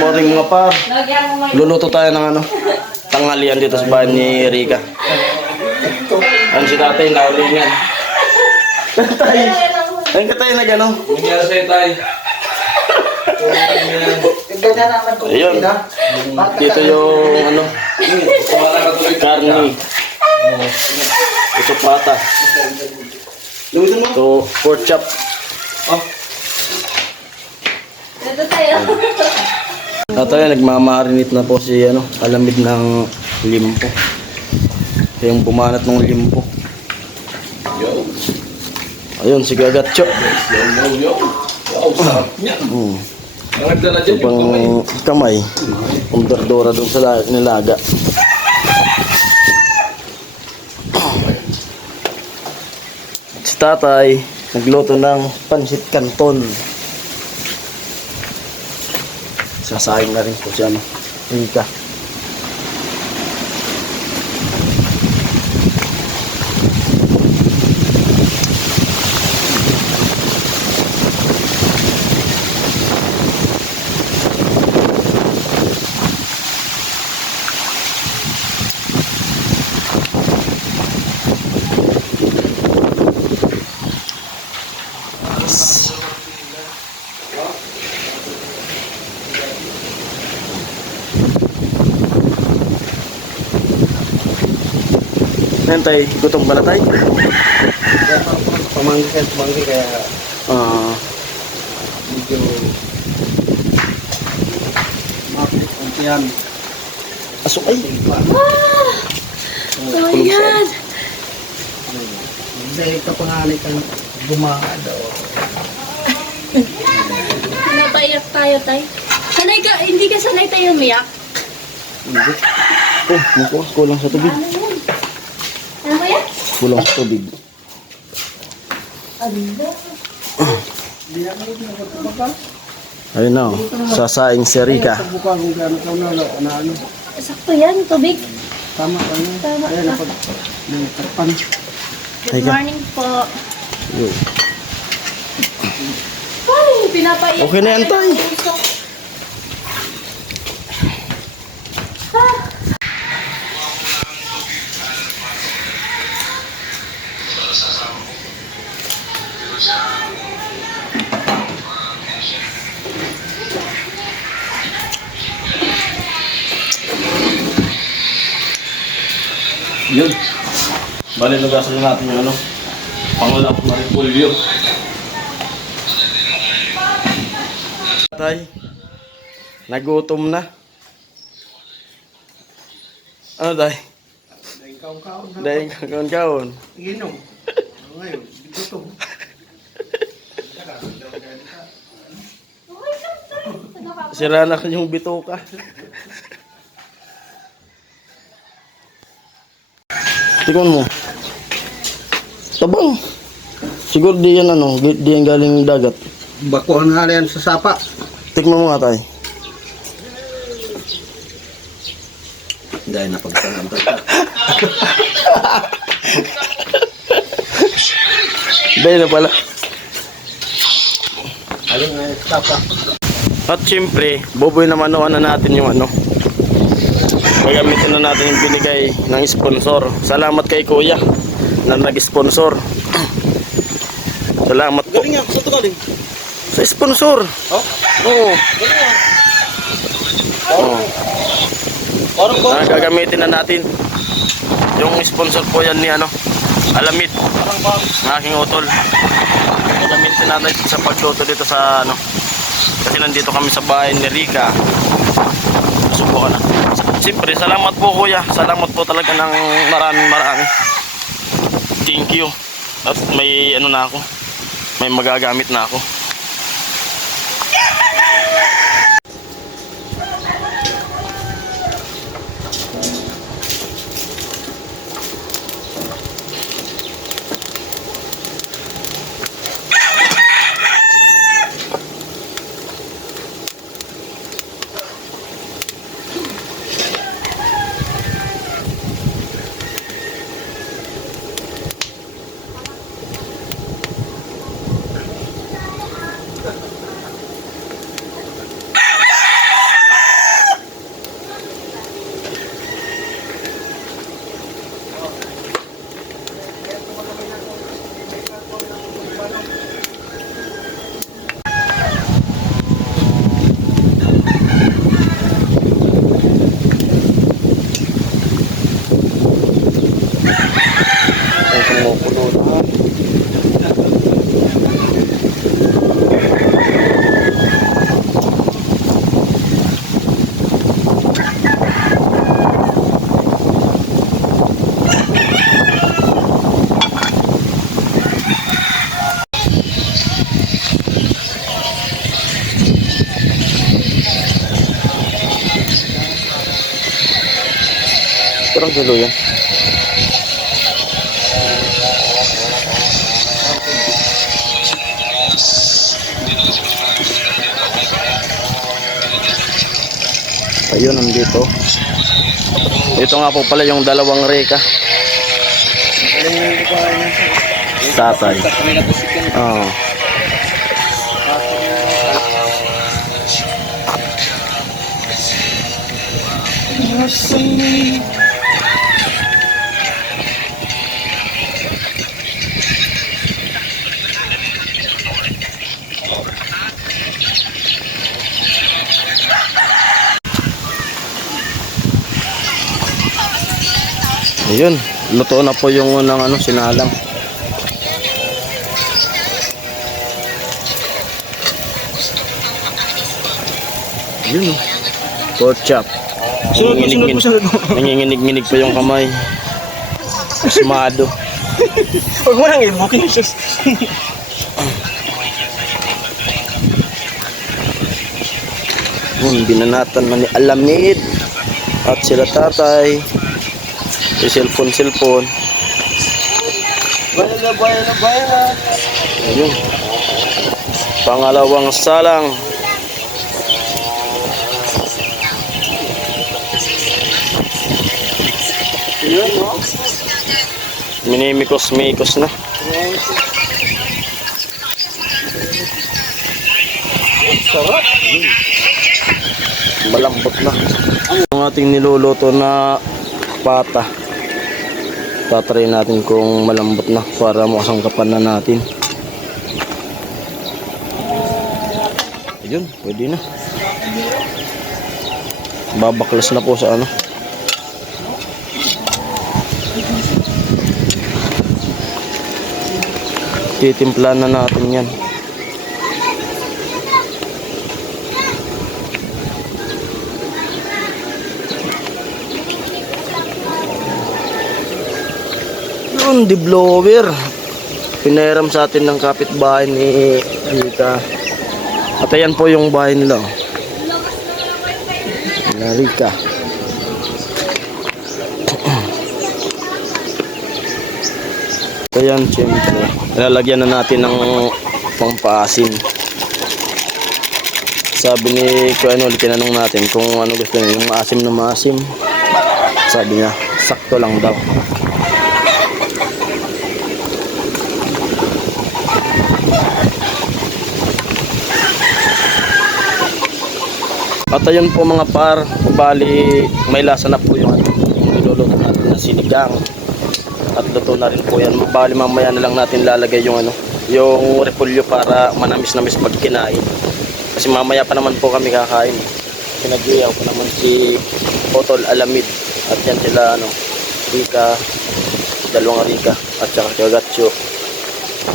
morning mga par. Luluto tayo ng ano, tanghalian dito sa bahay ni Rica. Ano si tatay, naulingan. Tatay, ayun ka tayo na gano'n. Nangyari sa'yo tayo. Ayun, dito yung ano, karni. Ito pata. Ito pork chop. Ito tayo. At ayun, nagmamarinate na po si ano, alamid ng limpo. Yung bumanat ng limpo. Ayun, si Gagatcho. Sarap niya. Ang nagdala dyan yung kamay. Kamay. Ang dordora doon sa nilaga. Si tatay, nagluto ng pansit canton. Sasayang na rin po siya, no? Rica. Ngayon tayo, gutom ba na tayo? Pamanggi kaya medyo makuntihan. Asok ay. Oh my God. Dahil kapangalit ang bumada. Napaiyak tayo, tay. Sanay ka, hindi ka sanay tayo umiyak. Hindi. Oh, naku, kulang sa tubig. Ano yun? Ano ba yan? Kulang sa tubig. Ano ba? Ayun na, oh. Sasaing si Rica. Sa buka kung gano'n na ano. Sakto yan, tubig. Tama ka na. Tama Ayan, ka. napag nagtarpan. Good Teka. morning po. Yun. Ay, pinapaiyak. Okay na yan, tay. Yun. Bali, lugasan na natin yung ano, pangulam na rin pulyo. Tay, nagutom na. Ano tay? Dahil kaon-kaon na. Dahil kaon-kaon. Inom. Ngayon, gutom. Sira na yung bituka. Tingnan mo. Tabang. Siguro di yan ano, di yan galing dagat. Bako ang halian sa sapa. Tikman mo nga tay. Dahil napagtangan tayo. Dahil na pala. Alin nga sapa. At syempre, boboy naman na natin yung ano. Gagamitin na natin yung binigay ng sponsor. Salamat kay Kuya na nag-sponsor. Salamat po. Galing nga, saan ito galing? Sa sponsor. Oh? Oo. Galing nga. Oo. Parang ba? Gagamitin na natin. Yung sponsor po yan ni ano, Alamid. Parang ba? Ng aking utol. Gagamitin natin sa pagluto dito sa ano. Kasi nandito kami sa bahay ni Rica. Subukan na. Siyempre, salamat po kuya. Salamat po talaga ng marami. Thank you. At may ano na ako. May magagamit na ako. Parang kilo yan. Ayun, nandito. Ito nga po pala yung dalawang reka. Tatay. Oo. Ayun, luto na po yung unang sinalang. Ayun, pork chop. Sunod po siya. Nanginginig-nginig pa yung kamay. Asmado. Huwag mo nang i-booking sus. Binanatan na ni Alamid at sila tatay. Yung cellphone. Bayala. Ayun. Pangalawang salang. Yun, no? Minimikos-mikos na. Sarap. Malambot na. Ang ating niluluto na pata. Tatry natin kung malambot na para makasangkapan na natin. Ayun, pwede na. Babaklas na po sa titimplan na natin yan. Yun, di blower. Pinahiram sa atin ng kapitbahay ni Rika. At ayan po yung bahay nila. Na Rika. Ayan, siyempre. Lalagyan na natin ng pampaasim. Sabi ni Kuya, tinanong natin kung ano gusto niya, yung maasim na maasim. Sabi niya, sakto lang daw. At ayun po mga par, bali may lasa na po yung niluluto natin na sinigang. At luto na rin po yan. Bali mamaya na lang natin lalagay yung yung repolyo para manamis-namis pag kinain. Kasi mamaya pa naman po kami kakain. Pinag-iyaw ko naman si Otol Alamid. At yan sila Rika, dalawang Rika at saka Kagatcho,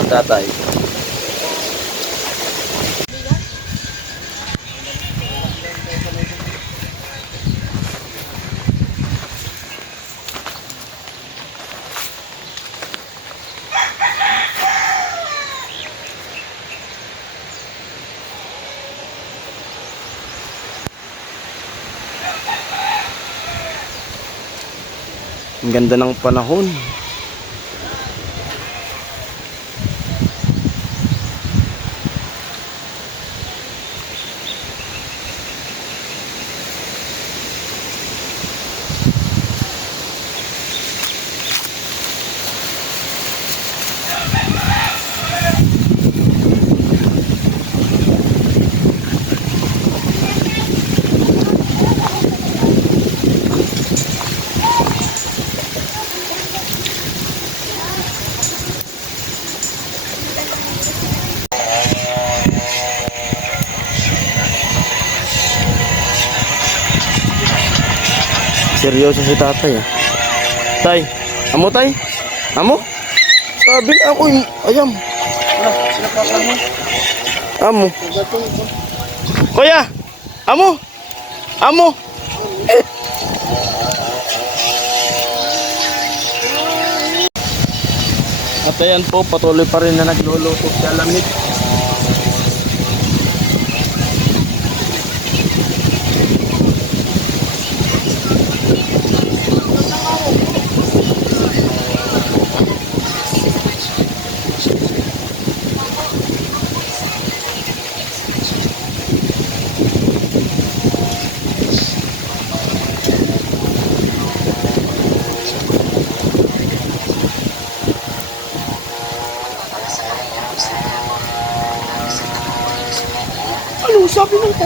tatay. Ang ganda ng panahon. Seryoso si tatay ah. Tay, amo tay? Amo? Sabi na ako ayam. Amo. Kuya, amo? Amo? At ayan po, patuloy pa rin na nagluluto si Alamid.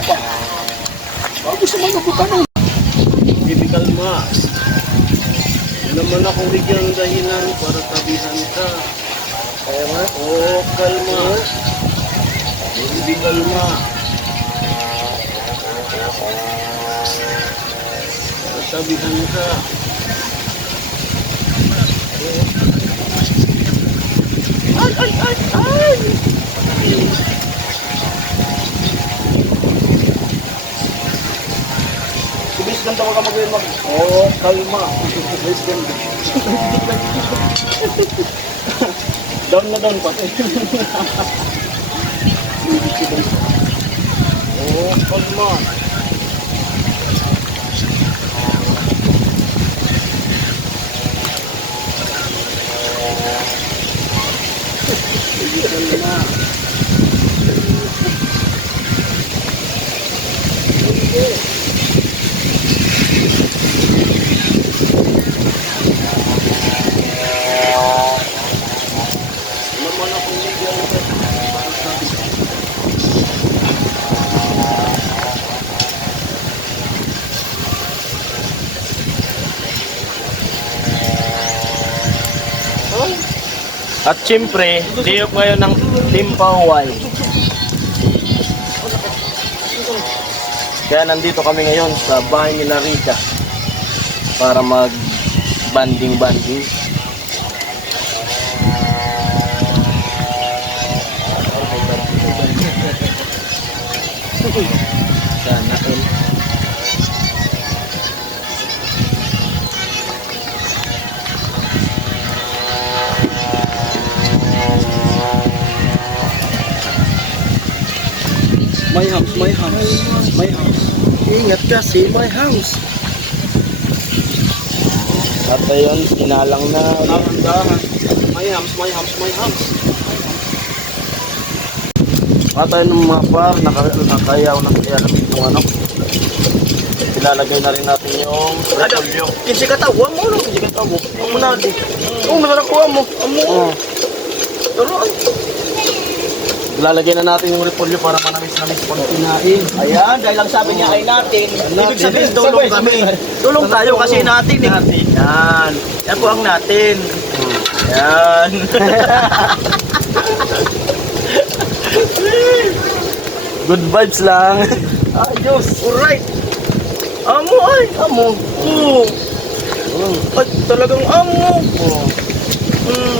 pa. Bago sa mga butanan. Typical mas. Wala naman akong bigyan ng dahilan para tabihan ka. Kaya nga. Oh, kalma. Hindi kalma. Para tabihan ka. Subis ganda ka mag-iwan mag. Oo, kalma. Subis ganda. Down na down pa. Oh, kalma. Hindi kalma. Naman akong bigyan ng At siyempre, tiyok ngayon ng Team Paway. Kaya nandito kami ngayon sa bahay nila Rica para mag-banding-banding. Sana all. My house, my house, my house. Ingat kasi, my house. At ayun, inalang na. Dahan-dahan. My house, my house, my house. At ayun mga par, nakayaw na kaya namin itong ano. Ilalagay na rin natin yung repolyo. Kinsi katawa mo, no? Kinsi katawa. Ang manadi. Oo, masarakuha mo. Oo. Turuan. Ilalagay na natin yung repolyo para manamis-namis pag kinain. Ayan, dahil lang sabi niya ay natin. Ibig sabihin, tulong kami. Tulong tayo kasi natin eh. Yan. Yan po ang natin. Yan. Good vibes lang. Ayos. Alright. Amo ay. Amo. Oo. Ay, talagang amo. Mm.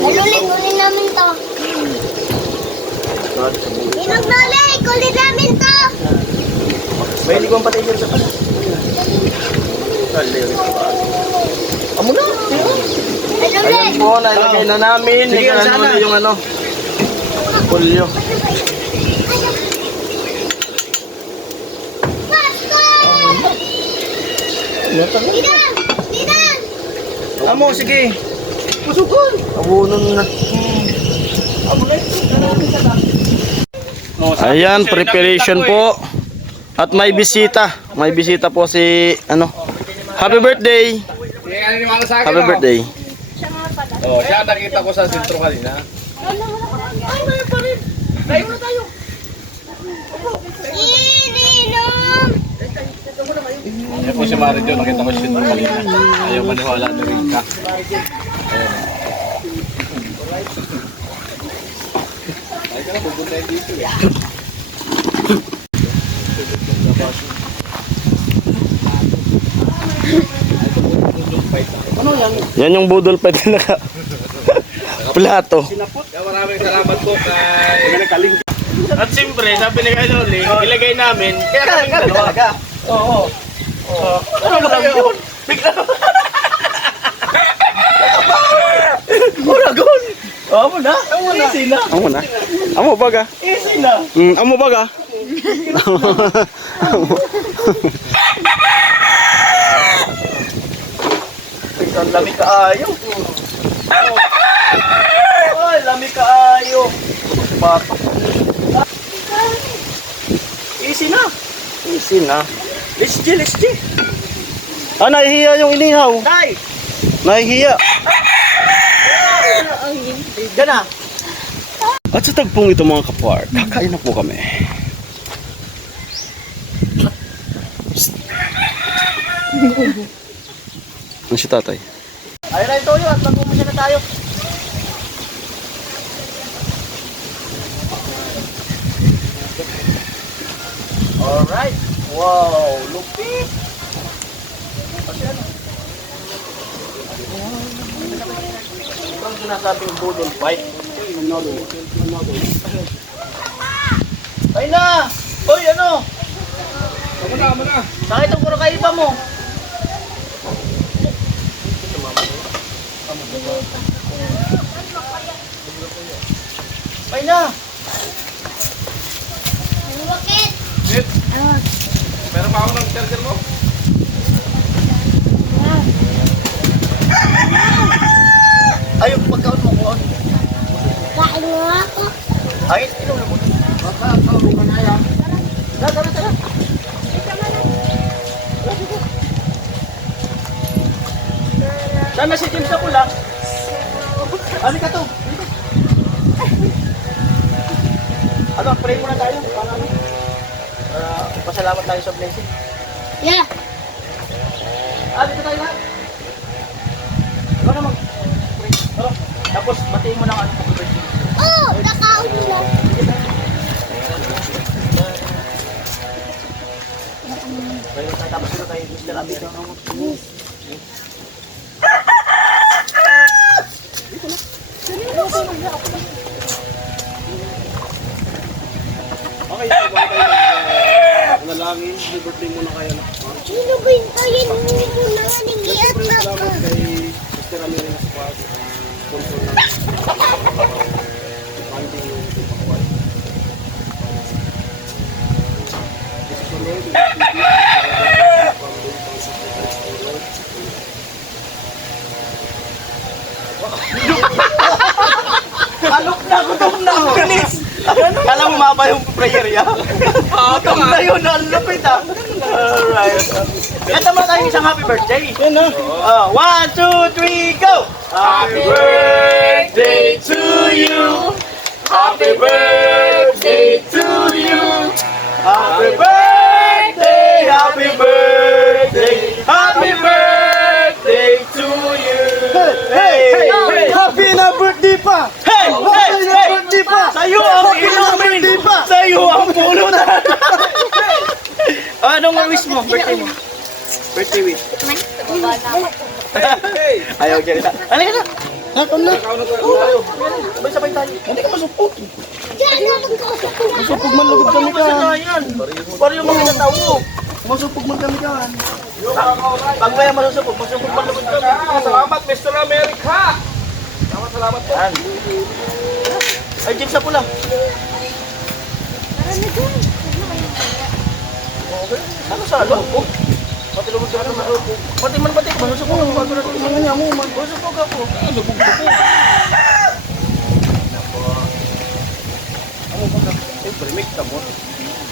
Nalulit, kunin namin to. Nalulit, kunin namin to. May ligwang patay dyan sa pala. Amo na. Ayan Nalulit. po, nalagay na namin. Sige, Nilagay sana. na yung ano. Repolyo. Pasko! Didan! Didan! Amo, sige. Pusukan. Abunon na. Amo na. Ayan, preparation po. At may bisita. May bisita po si, ano. Happy birthday! Happy birthday. Oh, siya nakita ko sa sentro kanina. Ay, may pa rin. Tayo na tayo. Ininom! Yan po si Marijo, nakita ko sa sentro kanina. Ayaw maniwala na rin ka. Ay, ka na, pupunta yung dito eh. Ano yan? Yan yung budol pa din naka plato. Kaya maraming salamat po kay... At siyempre, sabi ni Kyle Oli, ilagay namin. Kaya Kaya talaga. Oo. Ano ba yun? Bigla. Uragon. Amo na. Amo na. Easy na. Amo na. Amo baga. Easy na. Amo baga. Ang lami kaayo. Ay, lami kaayo. Bato. Easy na. Easy na. Let's G, let's G. Ah, nahihiya yung inihaw. Tay. Nahihiya. Diyan na. At sa tagpong ito mga kapar, kakain na po kami. Ano si tatay? Ayun na yung toyo at magpumusya na tayo. Alright. Wow, lupit. Kasi ano? Ang sinasabing budol fight. Ay na! Hoy, ano? Amo na. Saka itong puro kaiba mo. Ay na! Bakit? Wait. Meron pa ako ng charger mo? Ay, yung pagkaon mo kuon. Kain mo ako. Ay, inom na mo. Baka, tawag ka na yan. Tara. Sana si James na pula. Ano ka to? Ano, pray muna tayo. Para ano? Pasalamat tayo sa blessing. Yeah. Dito tayo lahat. Ikaw na mag-pray. Tapos, batiin mo na ang ano po. Oh, nakaon nila. Tapos dito tayo, Mr. Amir. Okay, bago tayo nalangin, happy birthday muna kayo. Sino ba yung kain mo muna? Nangiyak na ka. Salamat kay Mr. Ramirez sa sponsor ng funding yung Pakuan. This is the Lord, Alok na, gutom na. Bilis. Kala mo mapa yung prayer ya? Gutom na yun, ang lupit ah. Alright. Kanta mo tayo isang happy birthday. Yan na. 1, 2, 3, go! Happy birthday to you. Happy birthday to you. Happy birthday, happy birthday, happy birthday to you. Hey, hey, Happy na birthday pa! hey, birthday pa! Sa'yo ang inumin! Sa'yo ang pulutan! Anong wish mo? Birthday mo? Birthday wish. Ayaw dyan na. Ano ka na? Nakam na. Sabay-sabay tayo. Hindi ka masupot. Diyan na magkakasok na. Masupog man lugod kami ka. Yan. Para yung mga tao. Masupog man kami ka. Pag maya masusupog, masupog pa naman kami. Salamat, Mr. America! Salamat po. Yan. Ay, James na pula. Tara na dyan. Ano sa loob? Oh. Pati lumod ka naman. Pati man pati. Masusupog ako. Bago na ito. Mga niya mo. Masusupog ako. Masusupog ako. Ano ba ka? Eh, premix ka mo.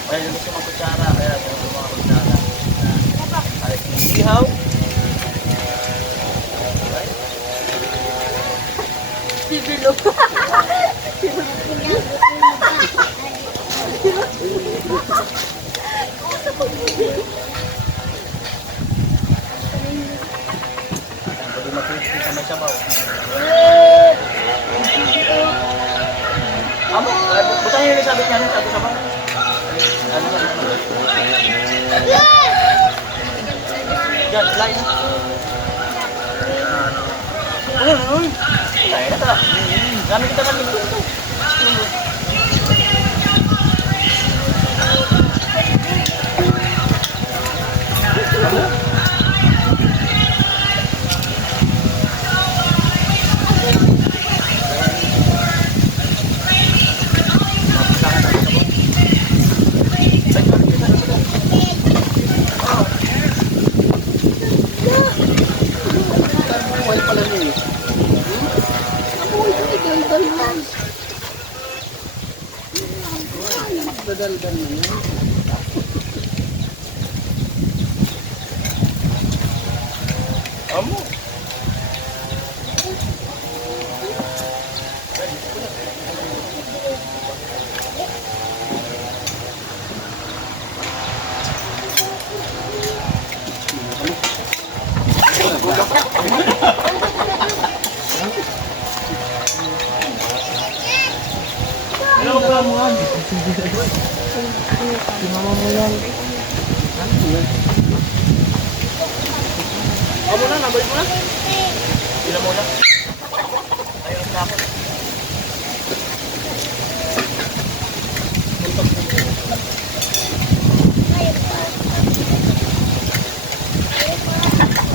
Kaya yung gusto mga kutsara. Kaya yung mga kutsara. Ay, ihaw. Sibilo. Pwede matuloy sa may sabaw. Amo, butang yun yung sabi niya ng sabi sabaw. Yan, lain na. Lain na tara. Gamit kita kami dito. Amo. Amo na, nabalik mo na. Ilan mo na. Ayun na ako.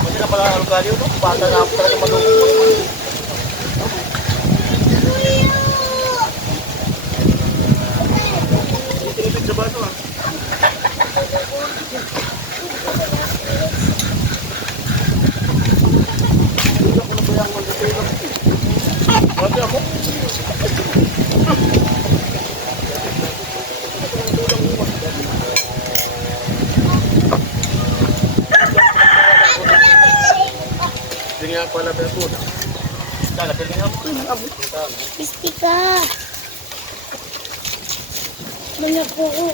Hindi na pala alkalyo, no? Bata na ako talaga mag-uwi. Tinipid sa baso, ah. Mati ako. Hindi nga pala beto na. Dala, pwede nga mo. Pisti ka. Mga po ko.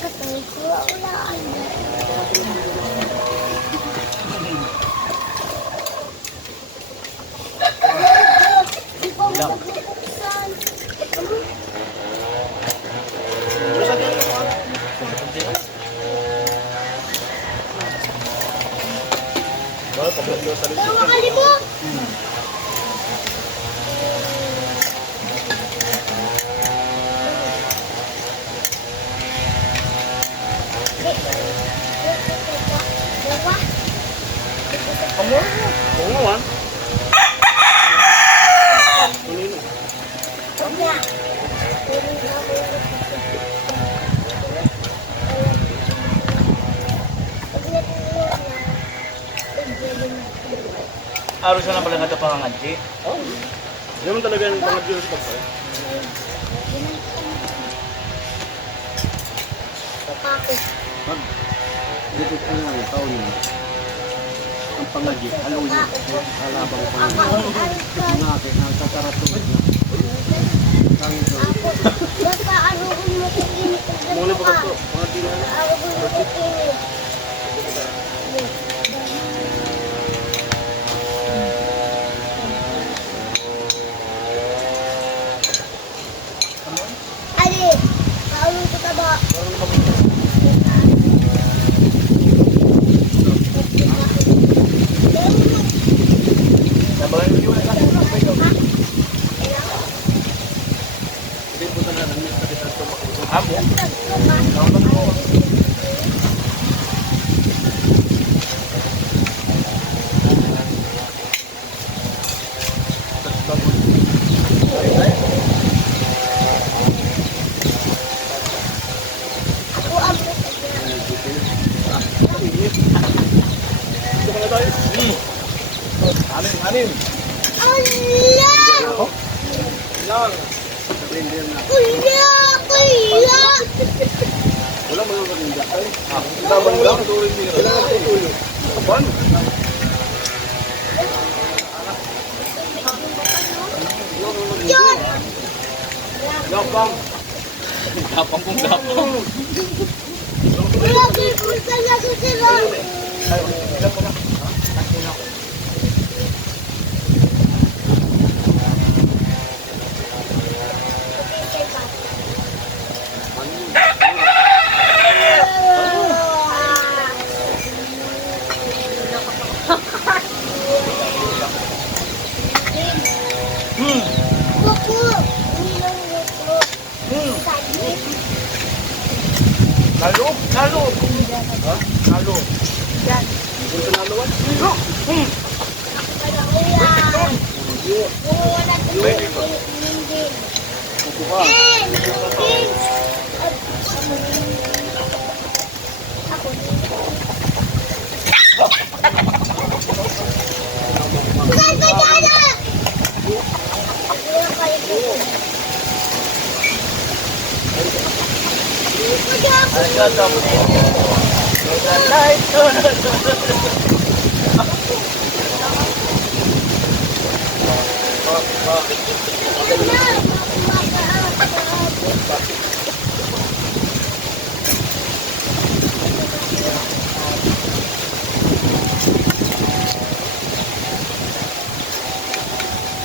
Katawid ko. Wala. Di pa mo nabuksan. Tawa ka libo. Oo, ah. Aros na pala nga ito pangangadji. Hindi naman talaga yung pangad yun sa pagkain. Dito ko nga yung taon yun. Ang pangagi, alaw niya. Halabang pangagi. Ang akin, ang kakaratulog na. Basta arugon mo kung init. Muna ba ito? Mga tila. Arugon mo kung init. Ali, kaulong ko taba. Sabayan mo yun. Hindi po talaga nang miss na kita ito makuha. Amo. Ako ang Anin. Ala! Lang. Blender na. Kuya! Kuya! Wala mga kaninda. Ay, laban lang. Tuloy nila. Kailangan ko tuloy. Kapan? John! Lapang. Gapang kong gapang. Lagi ko talaga sila! Buku! Minum buku. Sakit. Lalo. Lalo. Ha? Lalo. Punta na luwan. Pada ulang. Wala hindi. Kukuha. Mungkin. Ako. Bukan saja. Arigato.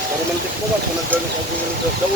Para mantik mo ba? Kung nagdalo sa daw.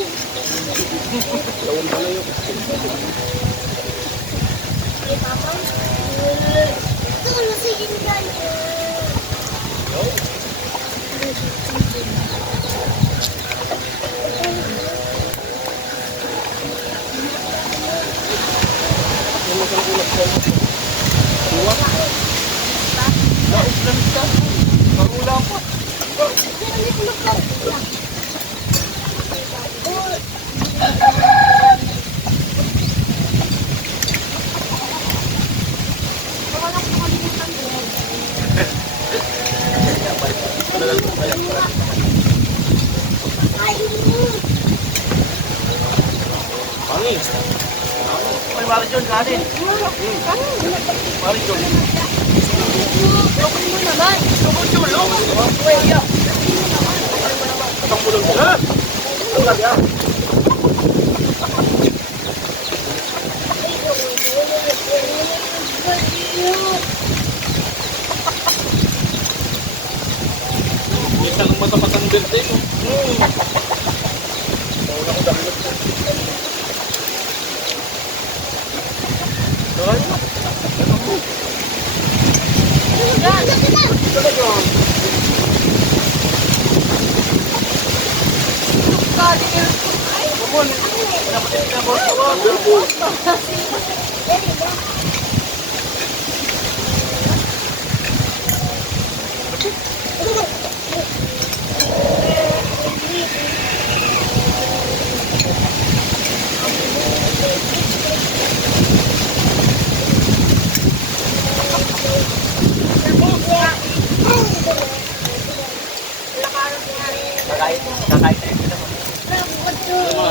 May Marijon, kanin. Marijon. Isa lang mata-matang birthday mo.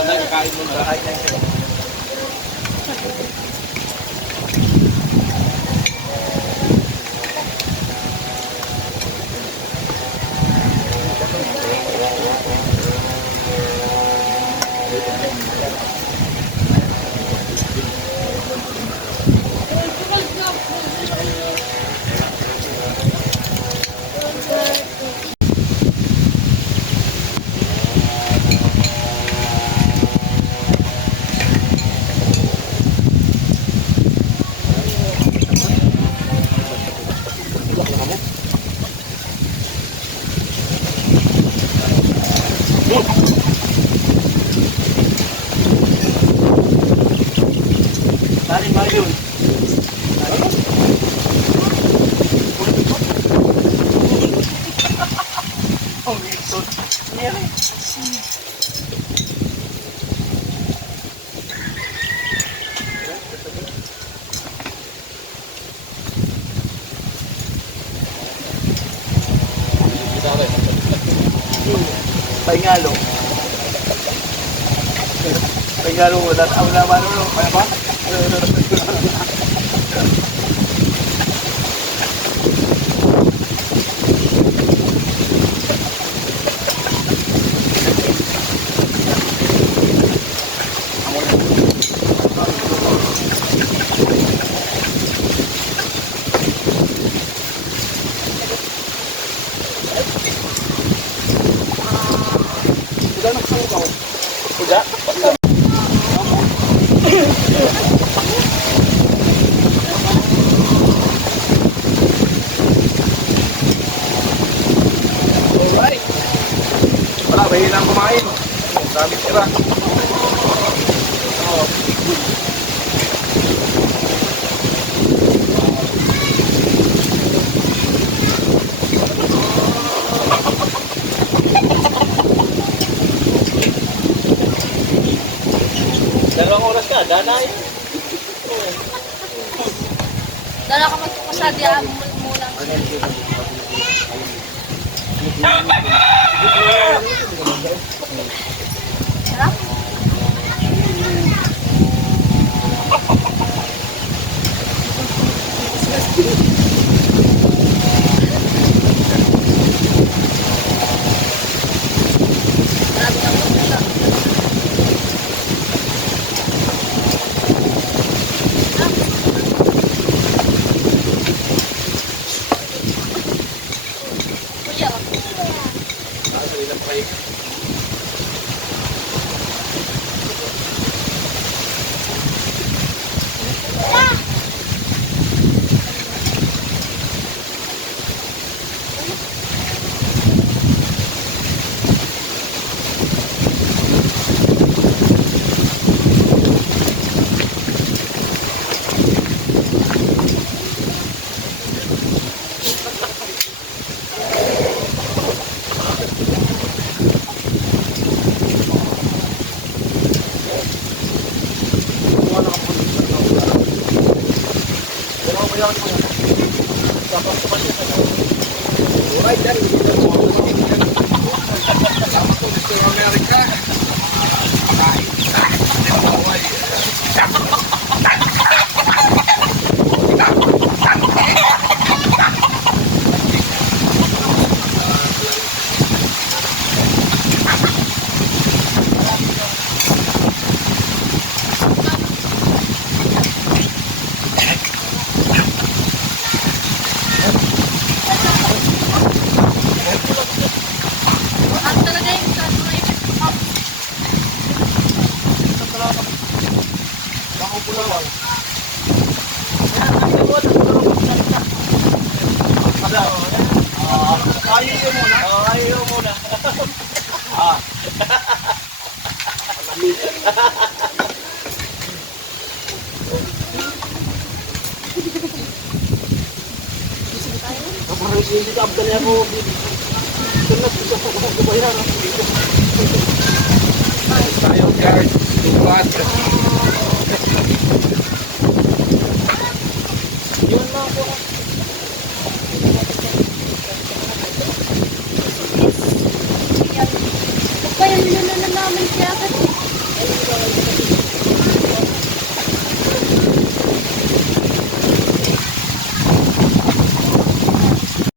Nakakain mo na. Kanin Marijon. Oh, Wilson. Nere. Pahingalo. Pahingalo mo. Wala marunong. Kaya ba? Wala, mahilang kumain. Dami tira. Dalawang oras ka, danay. Dala ka magpapasadi muna. Sarap? Grabe ka po. Kuya. Ang talaga yung Ayaw muna. Ayaw muna. Parang hindi ka abdal ako. Tayo guys. Tumat. Yun lang po.